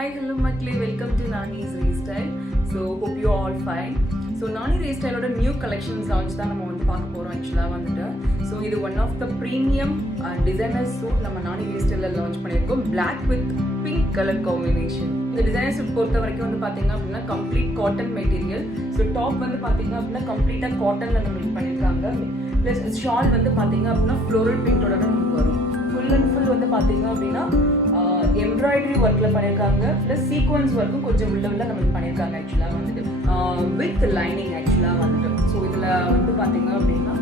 Hi, hello மக்களே, welcome to Nani's Restyle. So hope you all fine. So Nani Restyle ஓட new collections launch தான் நம்ம வந்து பார்க்க போகிறோம் ஆக்சுவலாக வந்துட்டு. ஸோ இது one of the premium designer suit நம்ம நானி ரீஸ்டைலில் லான்ச் பண்ணியிருக்கோம். Black with pink colour combination. இந்த டிசைனர் சூட் பொறுத்த வரைக்கும் வந்து பார்த்தீங்க அப்படின்னா complete cotton material. So top வந்து பார்த்தீங்க அப்படின்னா கம்ப்ளீட்டாக காட்டனில் நம்ம மேக் பண்ணியிருக்காங்க. ப்ளஸ் ஷால் வந்து பார்த்தீங்க அப்படின்னா ஃப்ளோரல் பிரிண்டோட தான் வரும். ஃபுல் அண்ட் ஃபுல் வந்து பார்த்தீங்க அப்படின்னா எம்ப்ராய்டரி ஒர்க்கில் பண்ணியிருக்காங்க. ப்ளஸ் சீக்வன்ஸ் ஒர்க்கும் கொஞ்சம் உள்ள நம்மளுக்கு பண்ணியிருக்காங்க ஆக்சுவலாக வந்துட்டு வித் லைனிங் ஆக்சுவலாக வந்துட்டு. ஸோ இதில் வந்து பார்த்தீங்க அப்படின்னா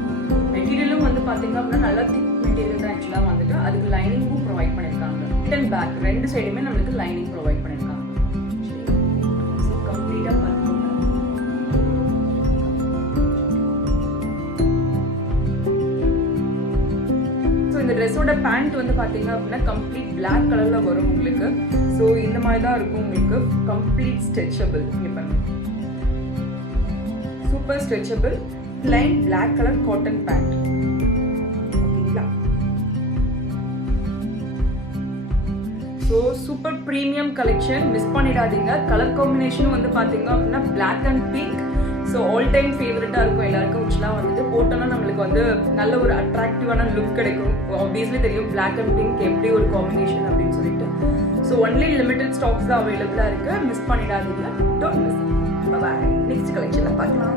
மெட்டீரியலும் வந்து பார்த்தீங்க அப்படின்னா நல்லா திக் மெட்டீரியல் தான் ஆக்சுவலாக வந்துட்டு. அதுக்கு லைனிங்கும் ப்ரொவைட் பண்ணியிருக்காங்க. ஃப்ரண்ட் அண்ட் பேக் ரெண்டு சைடுமே நம்மளுக்கு லைனிங் ப்ரொவைட் பண்ணியிருக்காங்க. ஸோ கம்ப்ளீட்டாக பார்த்துக்கோங்க. இந்த ட்ரெஸ்ஸோட பேண்ட் வந்து பார்த்தீங்க அப்படின்னா கம்ப்ளீட் பிளாக் கலரில் வரும் உங்களுக்கு. ஸோ இந்த மாதிரி தான் இருக்கும் உங்களுக்கு. Complete stretchable. இங்கே பாருங்க, super stretchable plain black colour cotton pant. ஓகேங்களா? So super premium collection, miss பண்ணிடாதீங்க. கலர் காம்பினேஷனும் வந்து பார்த்தீங்க அப்படின்னா black and pink. So all time ஃபேவரட்டாக இருக்கும் எல்லாருக்கும். ஆக்சுவலாக வந்துட்டு போட்டோன்னா நம்மளுக்கு வந்து நல்ல ஒரு அட்ராக்டிவான லுக் கிடைக்கும். ஆப்வியஸ்லி தெரியும் பிளாக் அண்ட் பிங்க் எப்படி ஒரு காம்பினேஷன் அப்படின்னு சொல்லிட்டு. ஸோ ஒன்லி லிமிடெட் ஸ்டாக்ஸ் தான் அவைலபிளாக இருக்குது. மிஸ் பண்ணிடாதீங்க. Don't miss. பாய். நெக்ஸ்ட் கலெக்ஷனில் பார்க்கலாம்.